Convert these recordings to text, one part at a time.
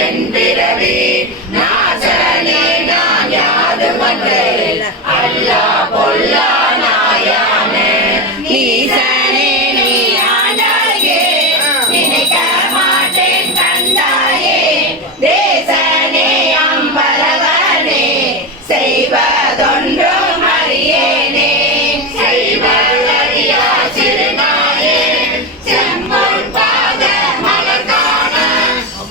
என் பிறவி நாசனே நான் யாதுமன்றே அல்லா பொல்லா நாயானே நீசனே நீ ஆண்டாயே நினைக்க மாட்டேன் கண்டாயே தேசனே அம்பலவனே செய்வதொன்றும் அறியேனே செய்வதறியா சிறுநாயே செம்பொன் பாத மலர்காண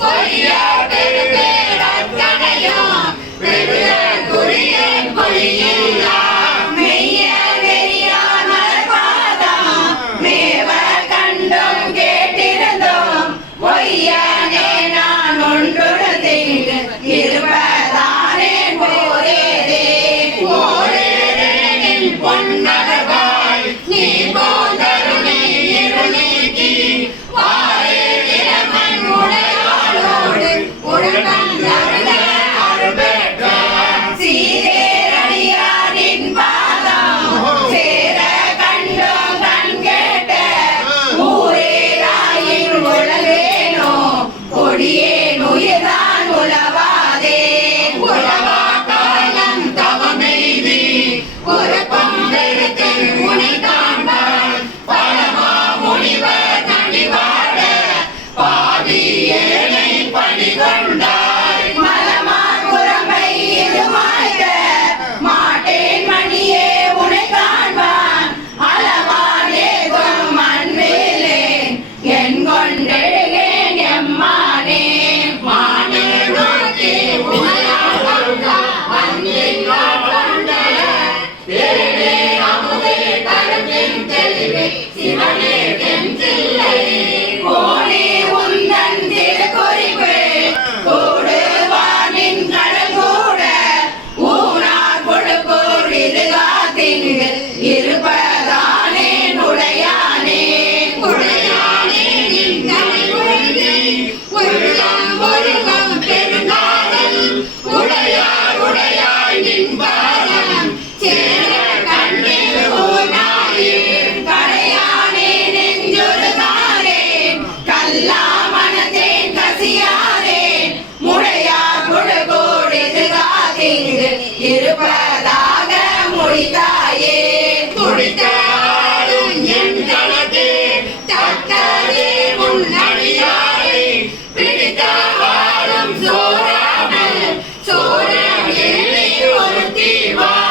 பொய்யா பெரும்பேரத்தனையும் பெருக குறியன் பொய்யில்லா மெய்ய வெறியான் மலர்பாதம் மேவ கண்டும் கேட்டிருந்தோம் பொய்யனே நான் ஒன்றுணர்ந்தேன் இருப்பதானே போரேதே போரேனின் பொன்னகவாய் நீ போதருணி இருநீக்கி வாரே இளமன் உடையாளோடு உடனன் அருள அருள்பெற்ற சீரேரடியாரின் பாதம் சேர கண்டும் கண் கேட்ட ஊரேராயின் உழவேனோ கொடியேன் உயிர்தான் உலவாதே உலவா காலம் தவமெய்தி ஒரு பம்பெடுத்து உனை காண்பான் பலமா முனிவர் நடிவாட பாவி ஏனை பணிகொண்ட